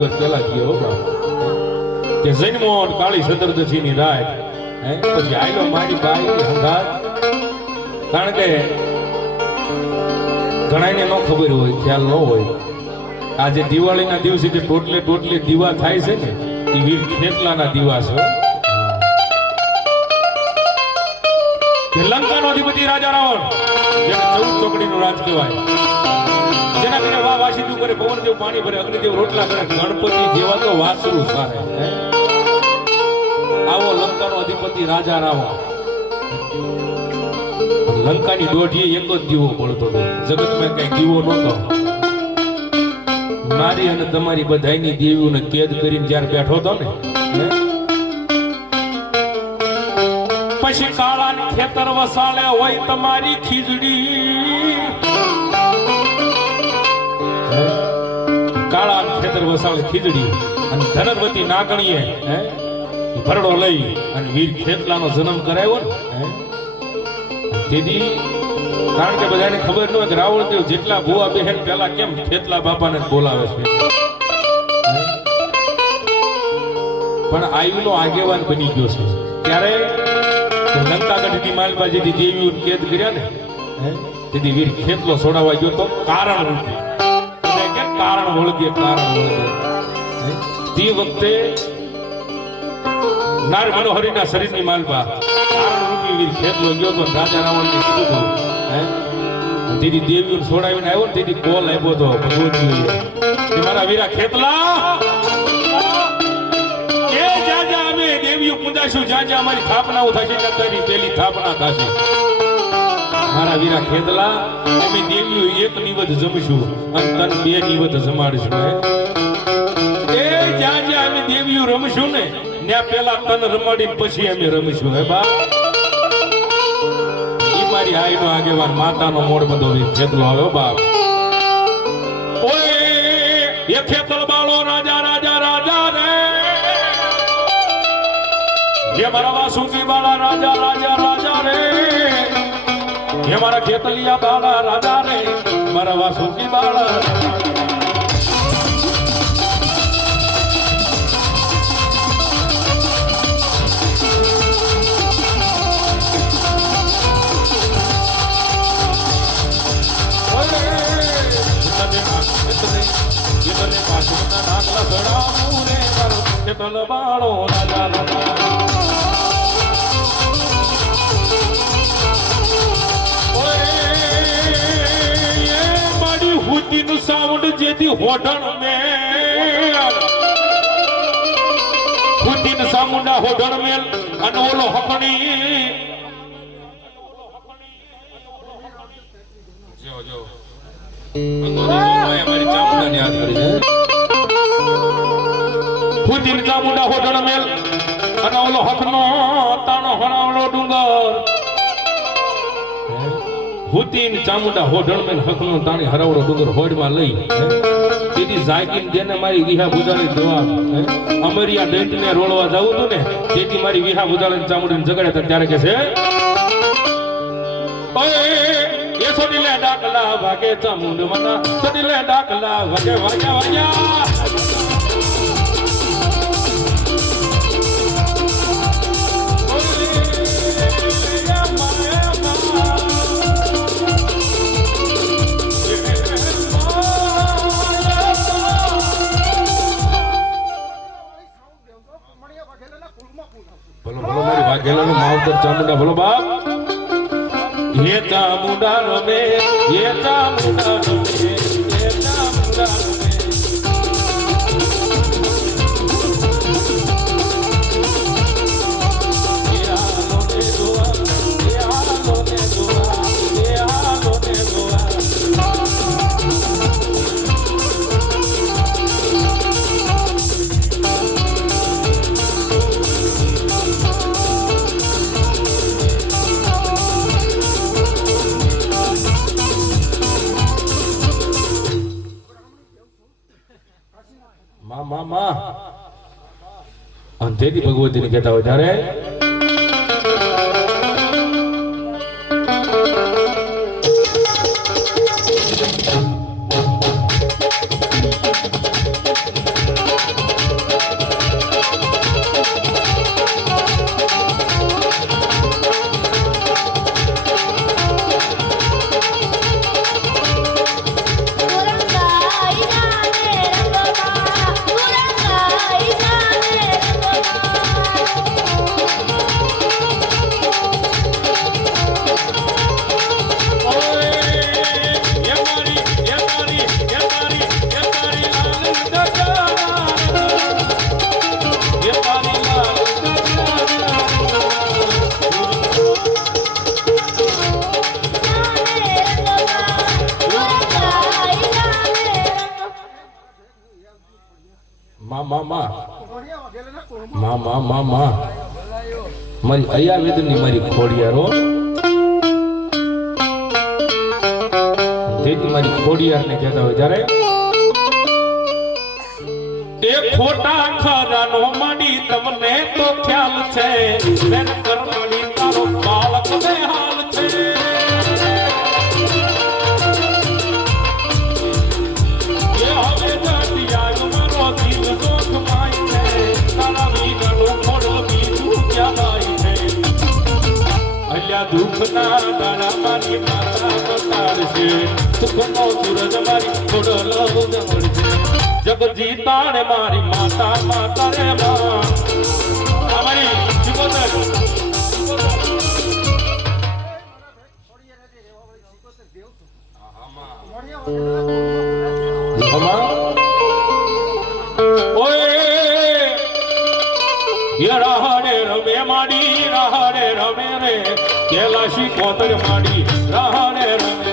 પેલા ગયો કે જન્મો કાળી સદરદશી ની રાત પછી આયલો મારી બાઈ ની હંગાત કારણ કે ઘણાને ન ખબર હોય ખ્યાલ ન હોય આજે દિવાળીના દિવસે જે ટોટલે દીવા થાય છે ને એ વીર ખેતલાના દીવા છે કે લંકાનો અધિપતિ રાજા રાવણ જેને 14 ચોકડીનું રાજ કહેવાય જેના ઘરે વાહ વાસીતું કરે પવનદેવ પાણી ભરે અગ્નિદેવ રોટલા કરે ગણપતિ જેવા તો વાસરું સારે આવો લંકાનો અધિપતિ રાજા રાવણ લંકાની દોઢીએ એક જ દીવો બળતો હતો જગતમાં કઈ દીવો નહોતો મારી અને તમારી બધાયની દેવીઓને કેદ કરીને જ્યારે બેઠો હતો ને પછી કાળાની ખેતર વસાળે હોય તમારી ખીજડી કાળા ખેતર વસાળે ખીજડી અને ધનવતી નાગણીએ ભરડો લઈ અને વીર ખેતલાનો જન્મ કરાવ્યો ને તેથી કારણ કે બધાને ખબર ન હોય કે રાવણદેવ જેટલા ભુવા બહેન પેલા કેમ ખેતલા બાપાને બોલાવે છે પણ આયુનો આગેવાન બની ગયો છે ત્યારે લંકાગઢની માલબાજીની દેવીઓ કેદ કર્યા ને તેથી વીર ખેતલો છોડાવવા ગયો તો કારણ રૂપે કારણ વળગે તે વખતે નાર મનોહરીના શરીરની માલપા કારણ રૂપી વીર ખેતલો ગયો તો રાજા રાવણને કીધું દીદી દેવીઓને છોડાવીને આવ્યો ને દીદી કોલ આપ્યો તો ભગવતીએ કે મારા વીરા ખેતલા એ જાજા અમે દેવીઓ પૂજાશું જાજા અમારી સ્થાપનાઓ થશે નતરી પેલી સ્થાપના થશે મારા વીરા ખેતલા અમે દેવીઓ એક નિવત જમીશું અને તન બે નિવત જમાડીશું એ જ્યાં જ્યાં અમે દેવીઓ રમશું ને ત્યાં પેલા તન રમાડીને પછી અમે રમીશું હે બા ઈ મારી આઈનો આગેવાન માતાનો મોડ બધો ખેતલો આવ્યો બાપ ઓય એ ખેતલ બાળો રાજા રાજા રાજા રે એ મારા વાસુકી બાળા રાજા રાજા રાજા રે ये हमारा खेतलिया बाला राजा रे मारा वासुकी बाला खेतल बालो राजा राजा हुतीनु साउंड जेदी होठण में हुतीन सामुंडा होठण में अन ओलो हकणी जो जो हमारी चामुंडा ने याद करी है हुतीन चामुंडा होठण में अन ओलो हकनो ताणो हरावलो डुंगर हुतीन चामुंडा होढण में हकनो ताणी हरावड़ो डुंगर होड में लई तेदी जागीन देने मारी विहा बुजाले जवाब अमरिया डेंट ने रोळवा जाऊ तो ने तेदी मारी विहा बुजाले चामुंडा जगड़े त त्यारे के छे ओए ये सोडीले डाकला भागे चामुंड मना सोडीले डाकला भागे वाजा वाजा गेलानो मावतर चामुंडा बोलो बाप ये चामुंडा रमे ये चामुंडा रमे ये चामुंडा रमे ये आलो ने दुआ ये आलो ने दुआ ये आलो ने दुआ माँ अंधेरी भगवती ने कहता हो ત્યારે માં મારી અયા વેદની મારી ખોડિયારો તેથી મારી ખોડિયારને કહેતા હોય જ્યારે એ ખોટા ખરાનો માડી તમને તો ખ્યાલ છે બેન કરમાડી તારો બાળક ને હાલ છે એ હવે જાતિયા મારો દિલ જોખ માય છે તારા વીરનું ખોડલ બીજું ક્યાં ગાય છે અલ્યા દુઃખના દાડા મારી માતા બતાડશે સુખનો સૂરજ મારી ખોડલ ઉગવડશે જગજીતાને મારી માતા માતા રે માં અમારી જીવોતર ઓય યરાહડે રમે માડી રાહડે રમે રે કેલાશી કોતર માડી રાહડે રમે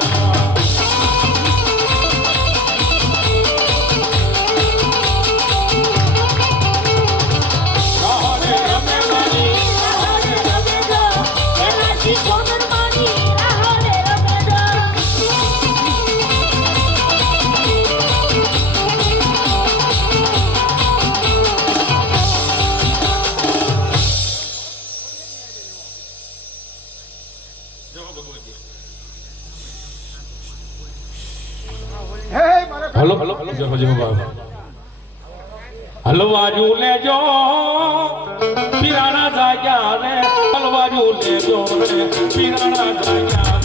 હલવાજુ લેજો પીરાણા જાગ્યા રે હલવાજુ લેજો રે પીરાણા જાગ્યા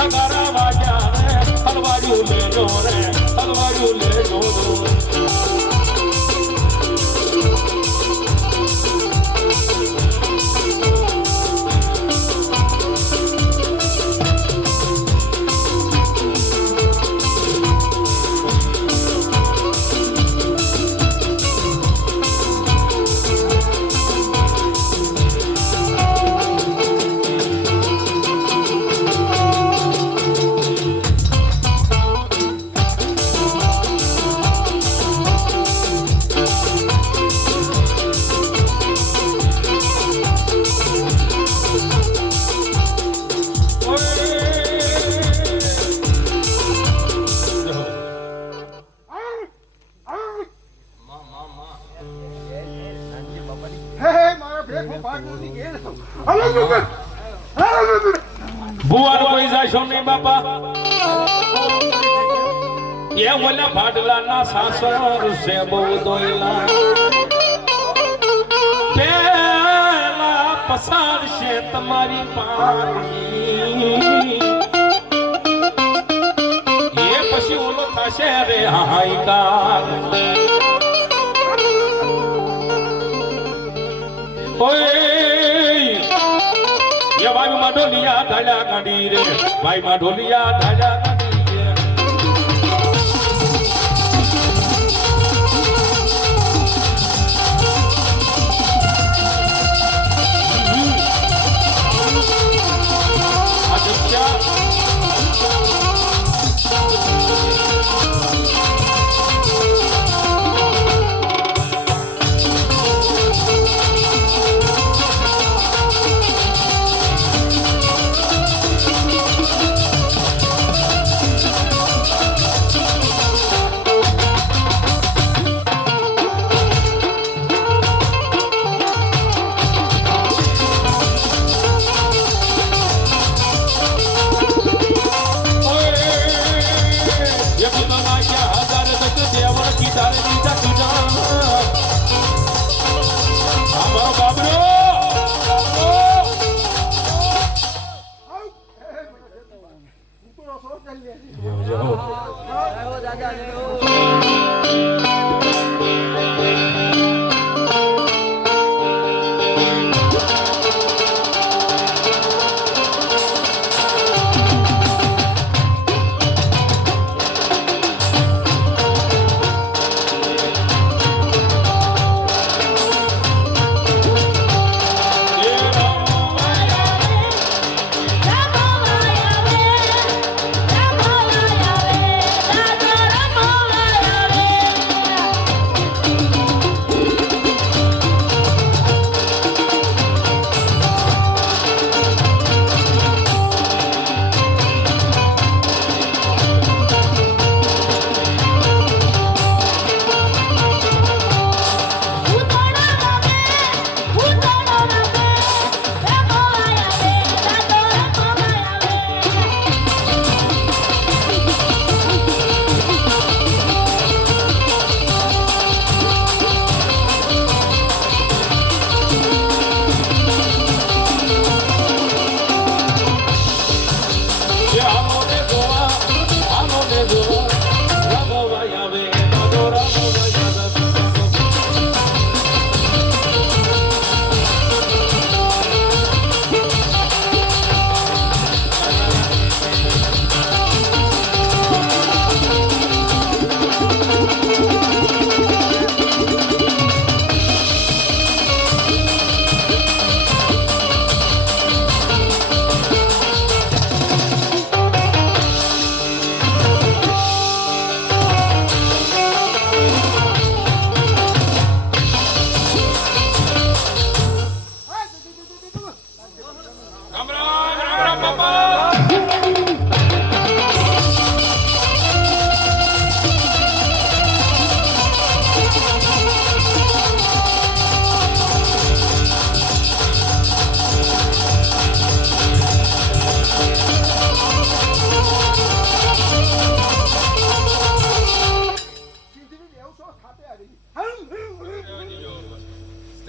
નગારા વાગ્યા રે હલવાજુ લેજો રે હલવાજુ લેજો ભુવાનો કોઈ જાશો નહીં બાપા એ ઓલા ભાડલા ના સાસર છે બહુ દોયલા પેલા પસાર છે તમારી પાણી એ પછી ઓલો થશે રે હાઈકાર ભાઈ માં ઢોલિયા ઢાળ્યા ગાડી રે ભાઈ માં ઢોલિયા ઢાળ્યા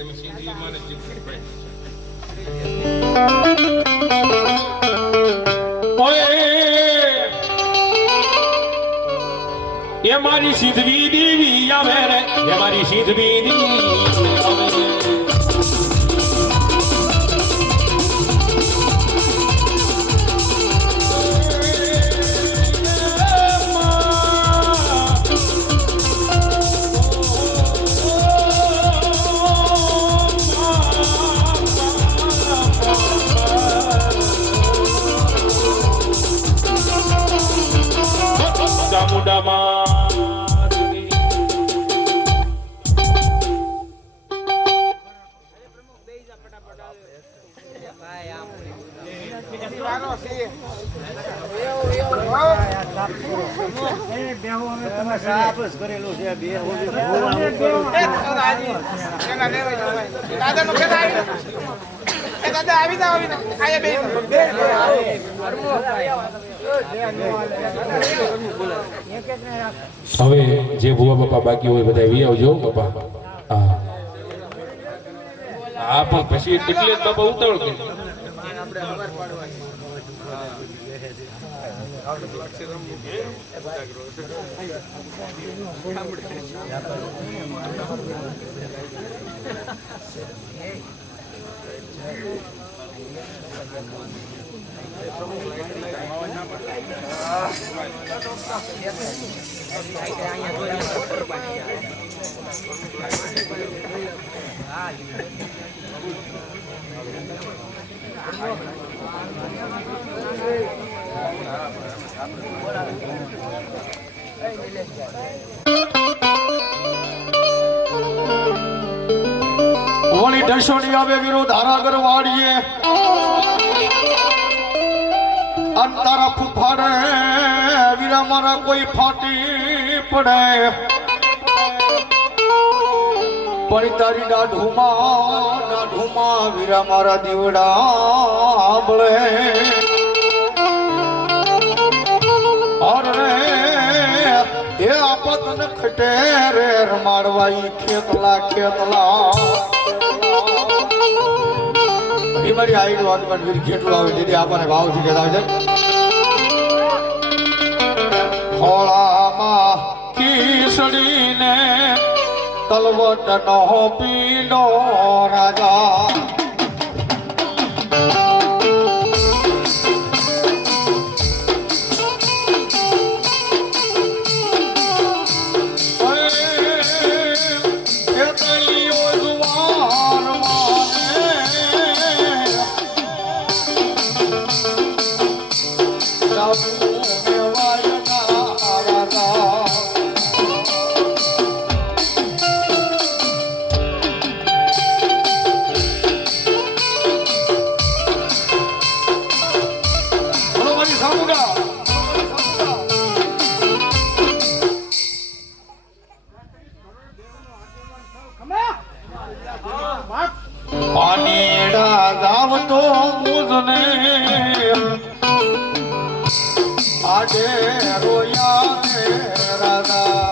તમે સીધી માને જીવભાઈ એ મારી સિદ્ધવી દેવી આવે રે એ મારી સિદ્ધવી દેવી આવે રે હવે જે ભુવા બાપા બાકી હોય બધા વી આવજો બાપા હા હા પણ પછી એટલે બાપા ઉતાવળ કે ઓલી ઢસોડી આવે વિરોધ હારાગર વાડીએ અંતારા ફૂફાડે વીરા મારા કોઈ ફાટી પડે પણ તારી દાઢુમાં વીરા મારા દીવડા આંબળે અરે એ આપત ને ખટે રે રમાડવાઈ ખેતલા એ મારી આઈડ વાત પણ વીર કેટલું આવે દીદી આપણને ભાવથી કહેતા હોય છે ખોળામાં કીસડીને તલવટ નો પીનો રાજા પાણીડા ગાવ તો મુજને આજે રોયા ને રાધા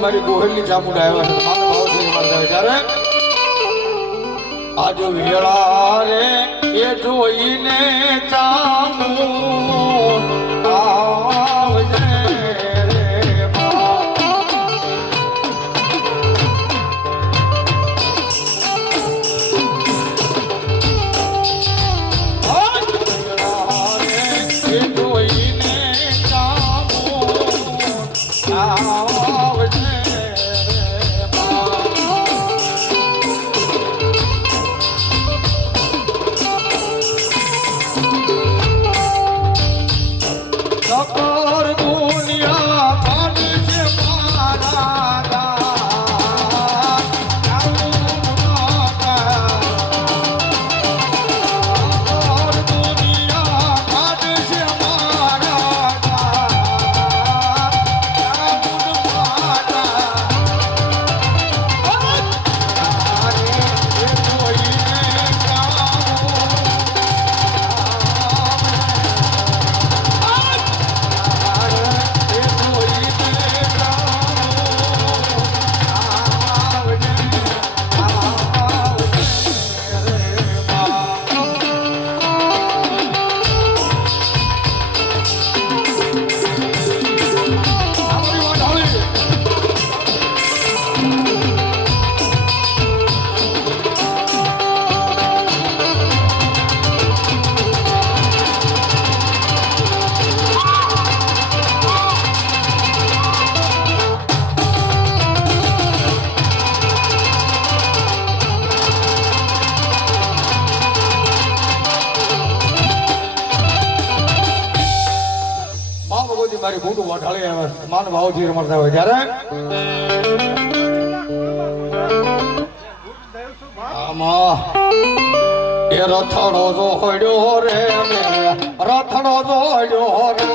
મારી ગોહેલની ચામુંડા આવ્યા છે ત્યારે આજ વેળા રે એ જોઈને ચામુંડ આવજે તારી ખોટું વઢાળી આવે માન ભાવથી રમતા હોય ત્યારે આમાં એ રથડો જોડ્યો રે રથડો જોડ્યો રે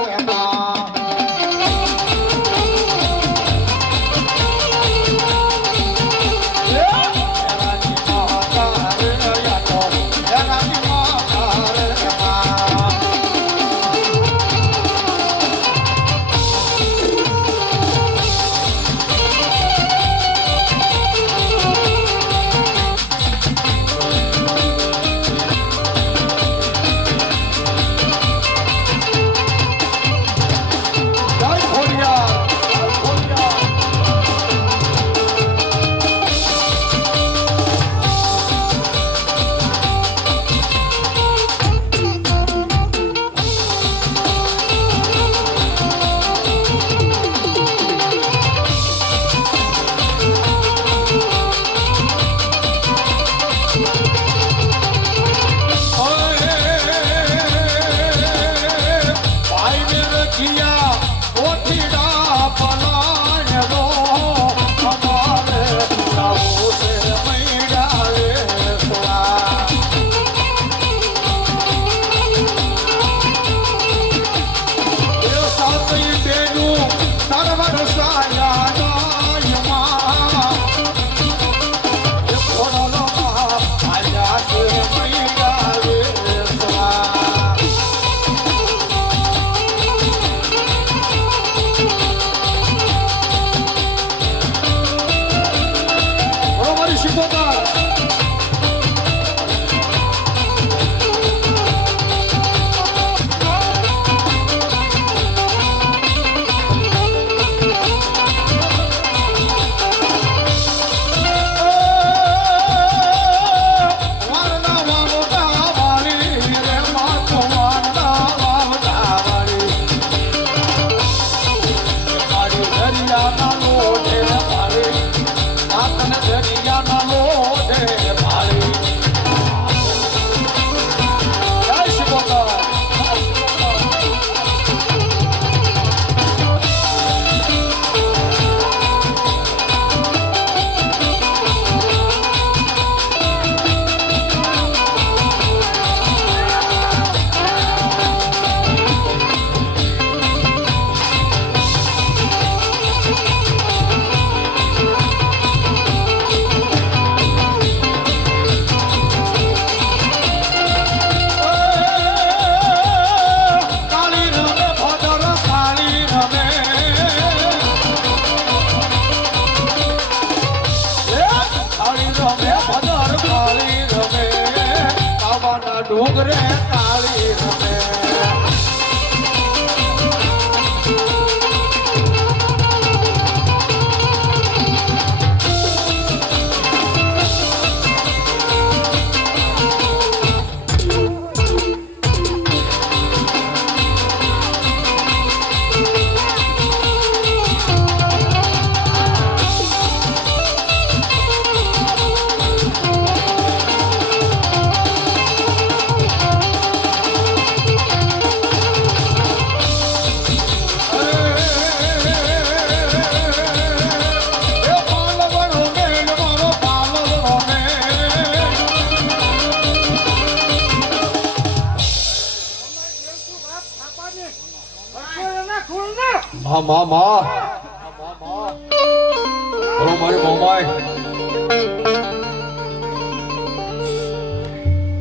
ડુંગરે કાળી રમે મામા બોલો મારી મોમાય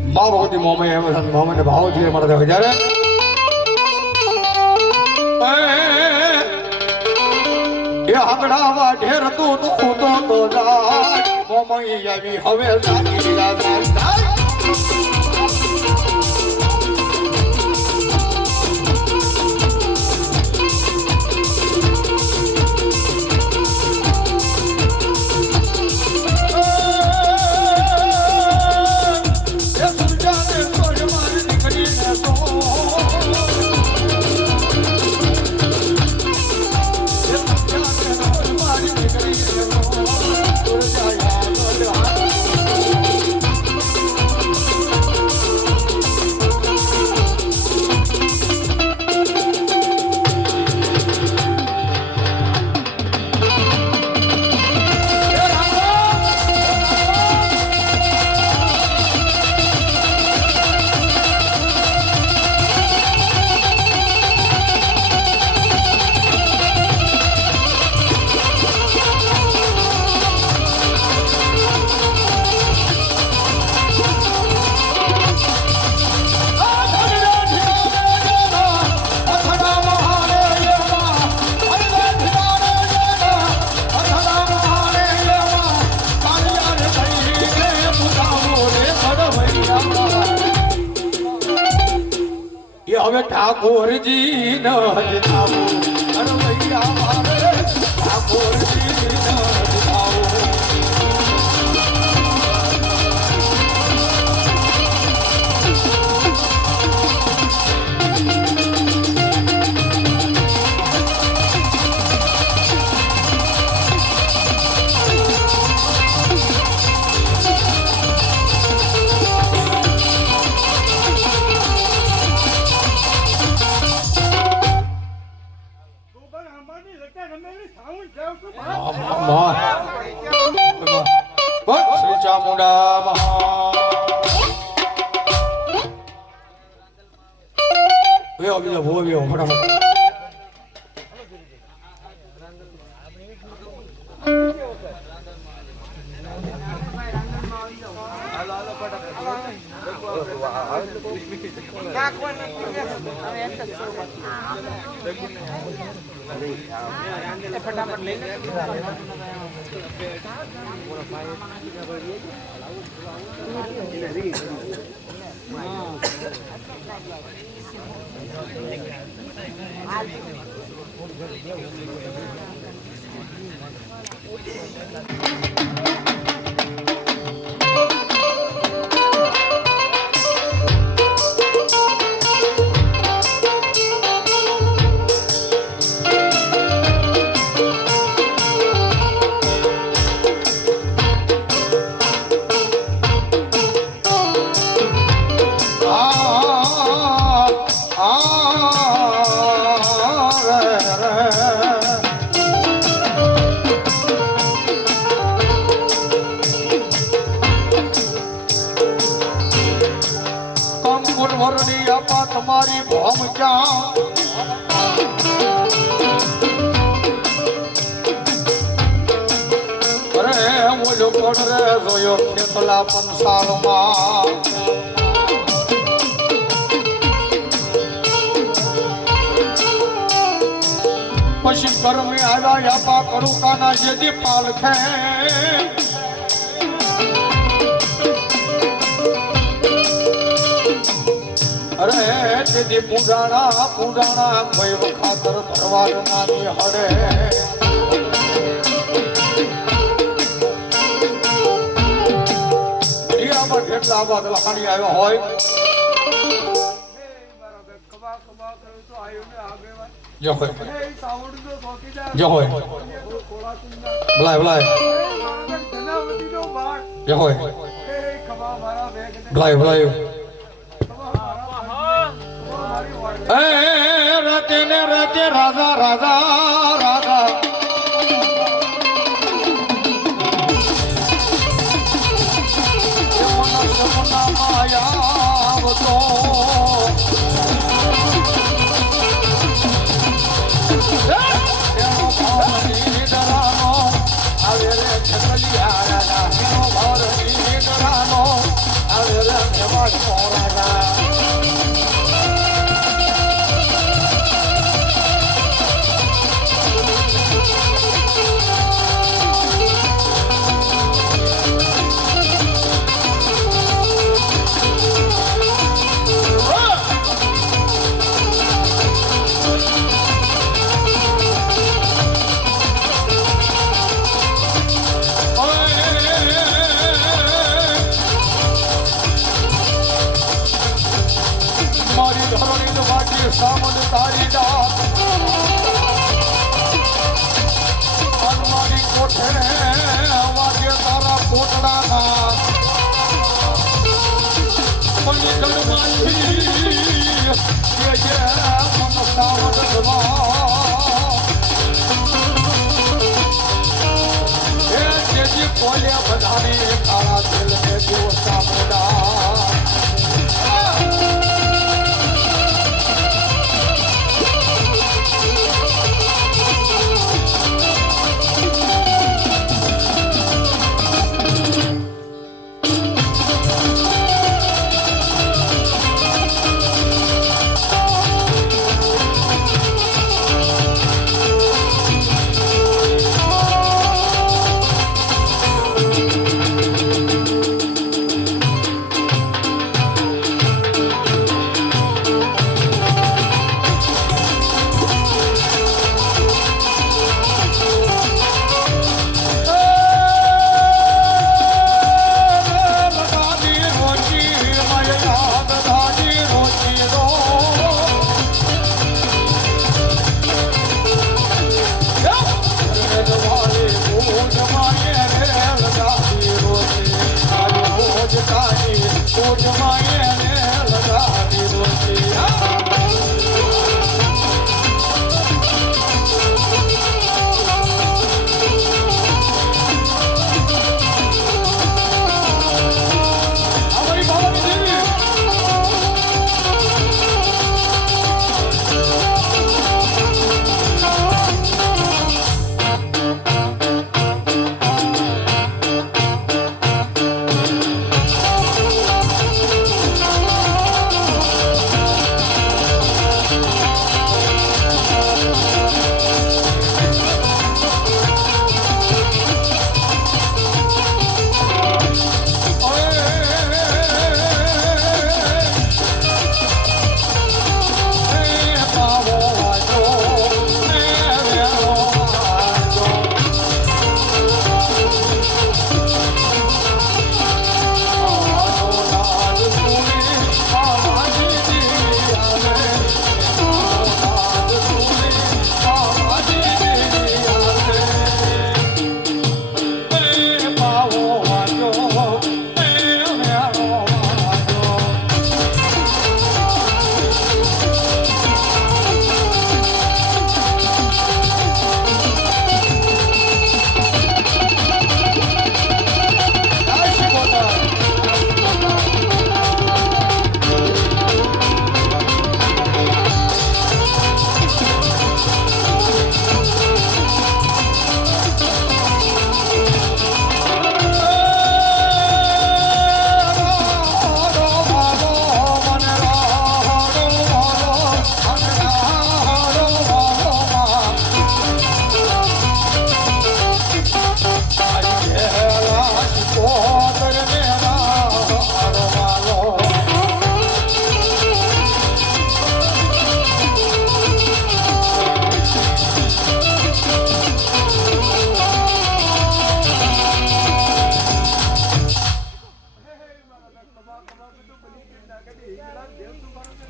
મા ભગવતી મોમાય એમ મોમાને ભાવ છે મારા દેવ જ્યારે એ હગડાવા ઢેર તું તો જાય મોમાઈ આવી હવે લાગી જાય હવે ઠાકોરજી ન હજતાવું અરે ભૈયા મારે ઠાકોરજી ન હજતાવું શ્રી ચામુંડા મહા બીજો ભોવ્યો ફટાફટ ફટાફટ લઈ તમારી ભોમ ક્યાં અરે ઓલો પણ રે જોયો ખેતલા પંસાળમાં પછી કર્મે આવ્યા યાપા કરુકાના જેદી પાલખે અરે તેથી પૂજાણા કોઈ વખાતર ભરવાર નાની હડે દરિયામાં કેટલા બાદ લહાણી આવ્યા હોય જો હોય જો હોય ભલાય જો હોય ભલાય રાતે ને રાતે રાજા રાજા રાજા માયા તો ડરાનો આવે રે છગલિયા રાજા ભરની ડરાનો આવે રે રાજા સામન તારી દાત હનુમાની કોઠે વાગે તારા કોટડાના મની ગણમાંથી જે મન સામન ધવા એ જેજી કોલ્યા બધાને કાળા દિલ ને દેવ સામુડા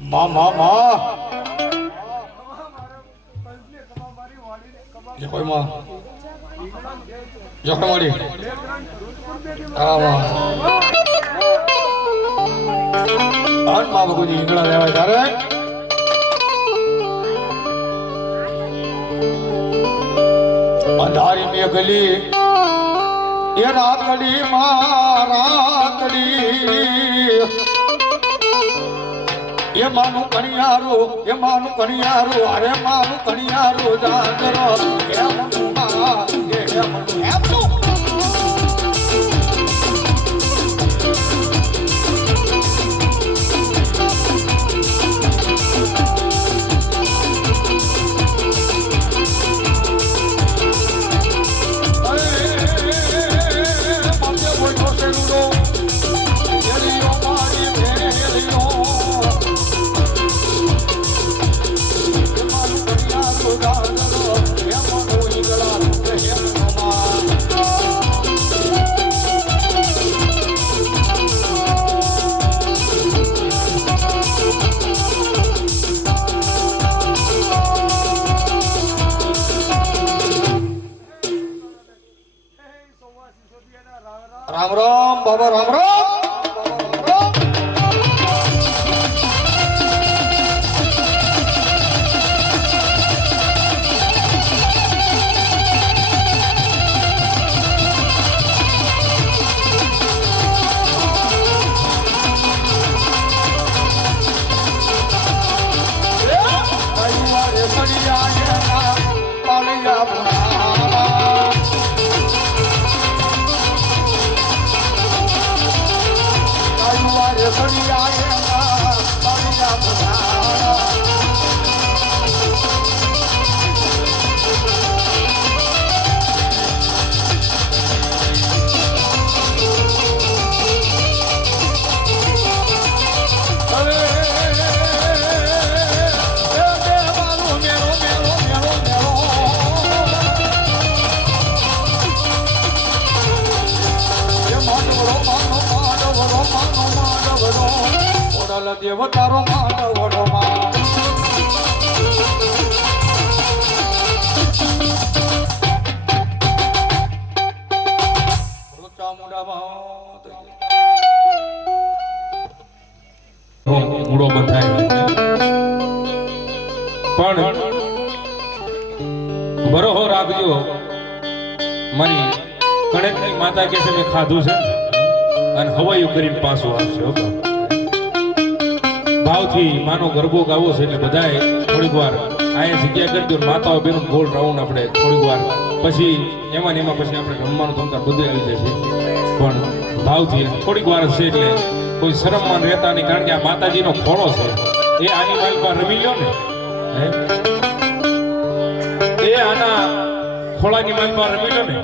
માં માં માં જે કોઈ માં જોખમ વાળી આ માં આન માં બગુજી ઈંગડા લેવાય તારે અંધારી મેં ગલી એ રાતડી માં રાતડી એ માનું કણિયારું અરે માનું કણિયારું જાગરો એ મનું માં એ મનું એમનું રામ રામ બાબા રામ રામ દેવતારો માંડવડો માં મૂળો બંધાય પણ બરોહો રાખજો મારી કણેકની માતા કે છે મેં ખાધું છે અને હવાયું કરીને પાછું આવશે ભાવથી માનો ગરબો ગાવો છે એટલે બધાએ થોડીક વાર અહીંયા જગ્યા કરી દો માતાઓ બેનું ગોળ રાઉન્ડ આપણે થોડીક વાર પછી એમાં ને એમાં પછી આપણે રમવાનું તમતા બધું આવી જશે પણ ભાવથી થોડીક વાર છે એટલે કોઈ શરમમાં રહેતા નહીં કારણ કે આ માતાજીનો ખોળો છે એ આની માલમાં રમી લો ને એ આના ખોળાની માલમાં રમી લો ને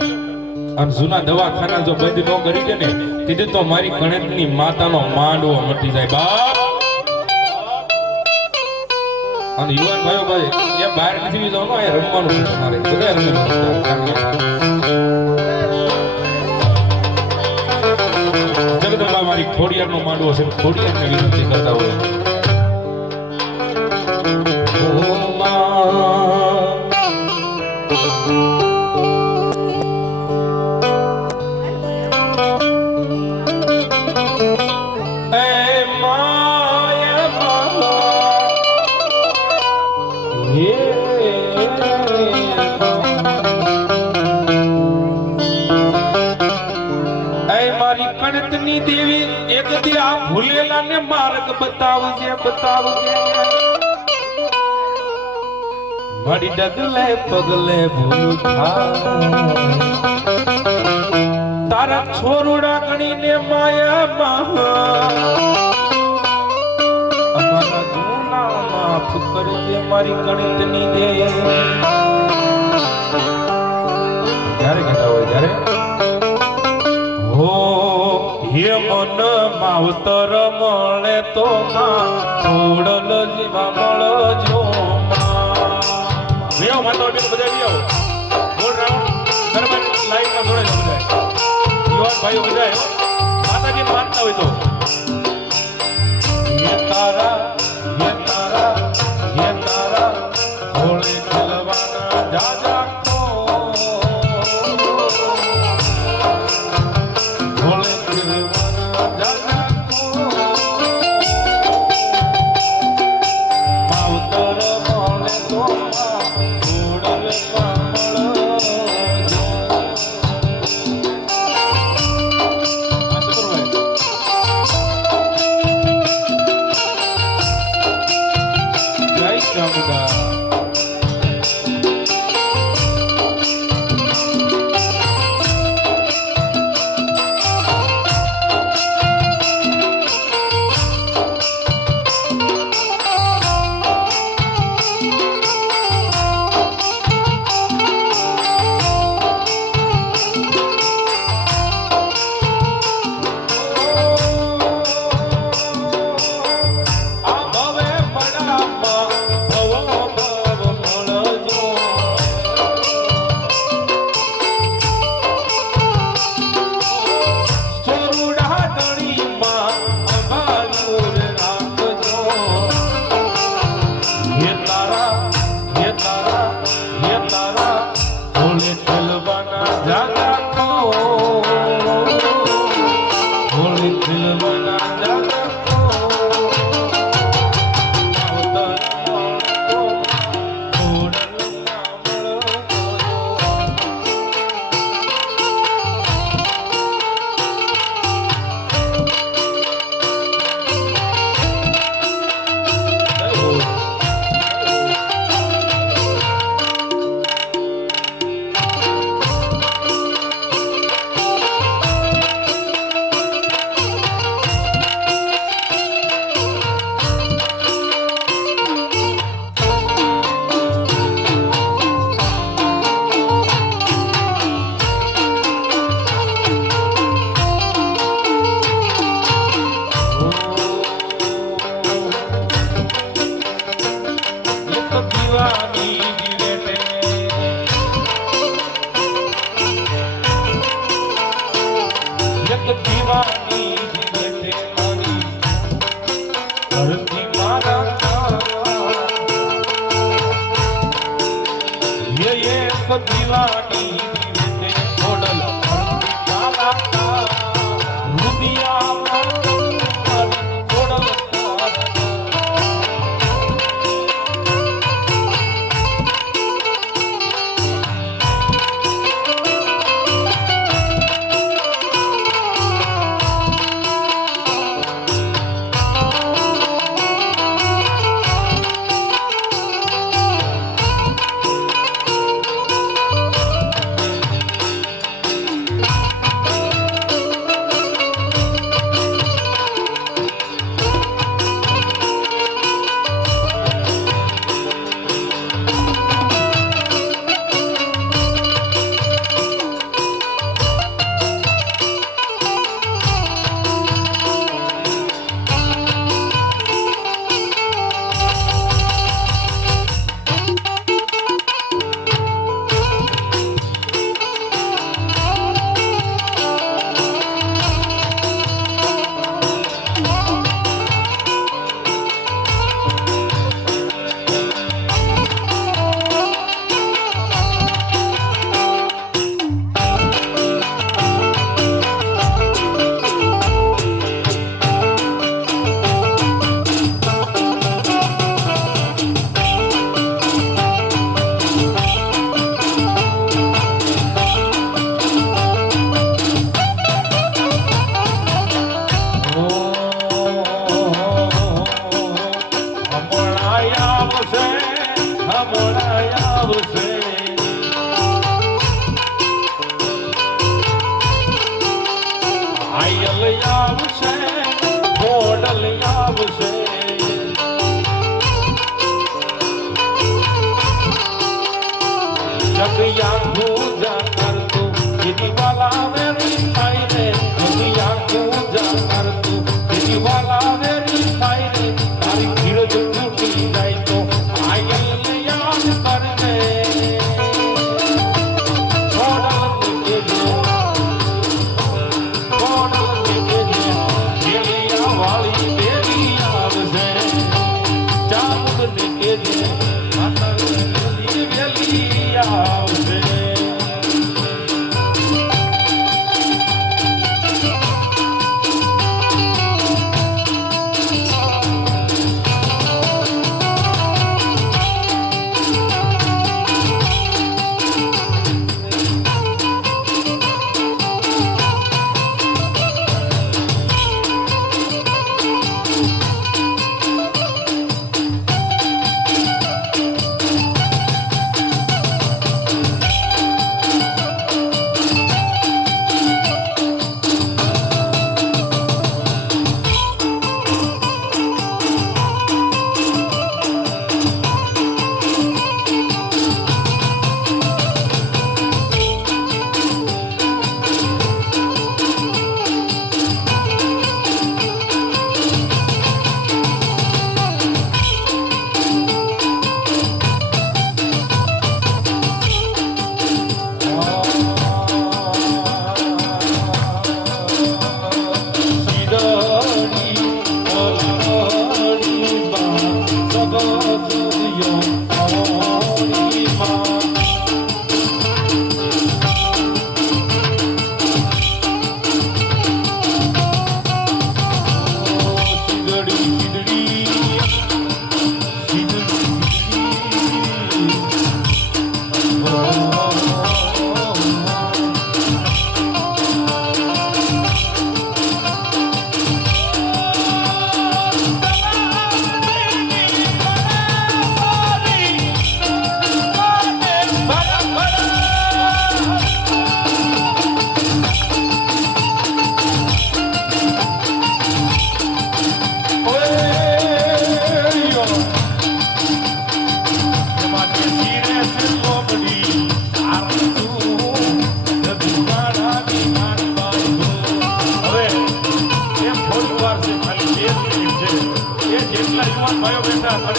અને જૂના દવાખાના જો બંધ ન કરી દે ને તેથી તો મારી ગણેશની માતાનો માંડવો મટી જાય બાપ અને યુવાન ભાઈઓ ભાઈ એ બહાર નથી જવાનું આ રમવાનું છે તમારે બધા રમી જગદંબા મારી ખોડિયારનો માંડવો છે ખોડિયારને વિનંતી કરતા હોય કણકની દેવી એક દી આ ભૂલેલા ને માર્ગ બતાવજે મારી ડગલે પગલે ભૂલ તારા છોરુડા ગણીને માયા અમારા ગુના માફ કરજે મારી કણકની દેવી જ્યારે કહેતા હોય ત્યારે હો હે મન માવતર મળે તો માં થોડલ જીવા મળજો વિયો માતો બેન બધા વિયો ગોળ રાઉન્ડ ગરબા લાઈનમાં જોડે બધા યુવાન ભાઈઓ બધા માતાજી માનતા હોય તો હે તારા ચામુંડા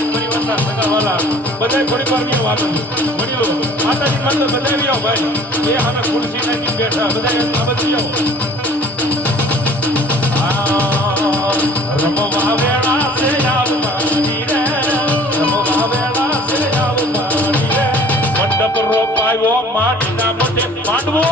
પરિવારના સગાવાલા બધાય થોડીક વાર ની વાત મળ્યો માતાજી મંદિર બધાય આવ્યો ભાઈ એ અમે ખુરશી નાખી બેઠા બધાય આ બધી આવો રમવા વેળા છે આવવાની રે રમવા વેળા છે આવવાની રે મંડપ રોપાયો માટીના મોઢે માંડવો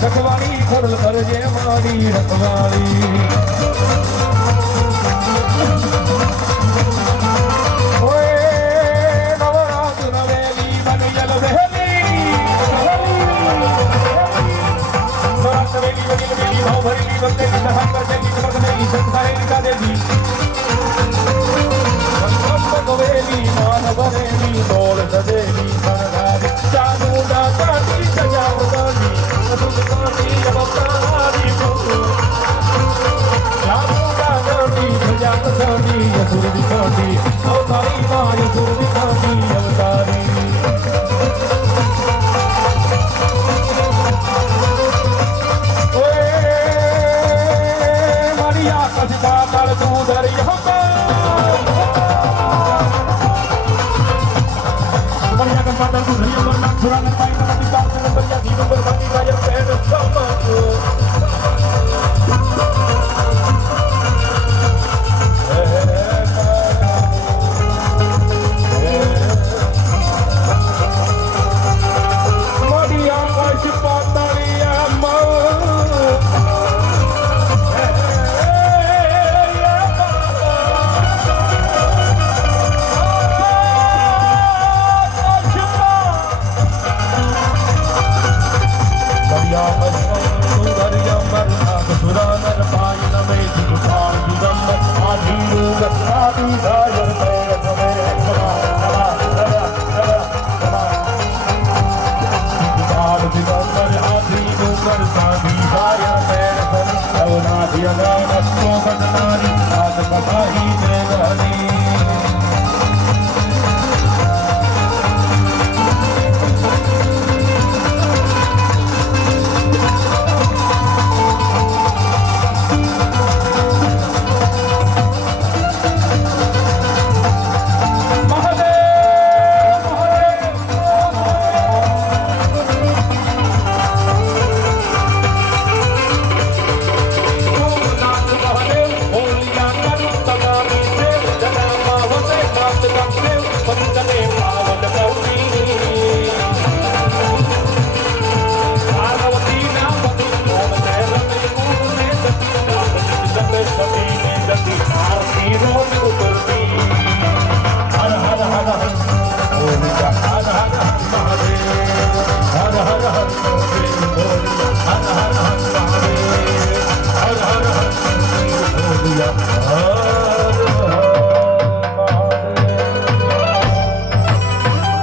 રખવાળી ખોડલ કરજે મારી રખવાળી ઓય નવરાત નવેલી બનિયલ વહેલી નવરાત નવેલી બનિયલ ભાવ ભરેલી વખતે દહન કરજેલી કમરનેલી સંસારેલી કાદેલી સંકલ્પ ગવેલી માન ભરેલી દોડ સદેલી સરદારી ચાલુ દાતાની સજાવદાની Surah Al-Fatihah,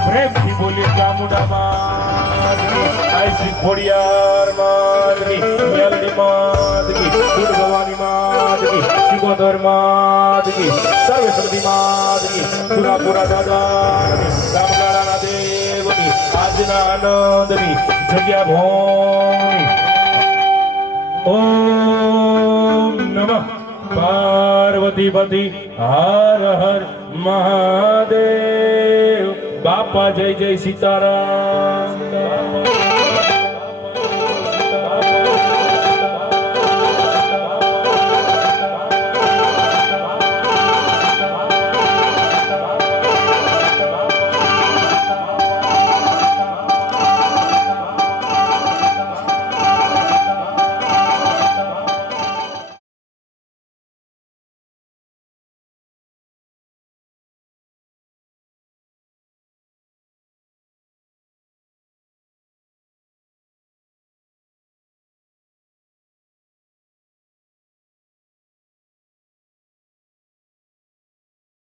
પ્રેમથી બોલી ચામુંડા માતની, આઈ શ્રી ખોડિયાર માતની, મેલડી માતની, દુર્ગ ભવાની માતની, સિકોદર માતની, સર્વે શક્તિ માતની, સુરાપુરા દાદાની, રામગાળાના દેવની, આજના આનંદની, જગ્યા ભોની. ઓમ નમઃ પાર્વતી પતિ હર હર મહાદેવ. બાપા જય જય સીતારામ.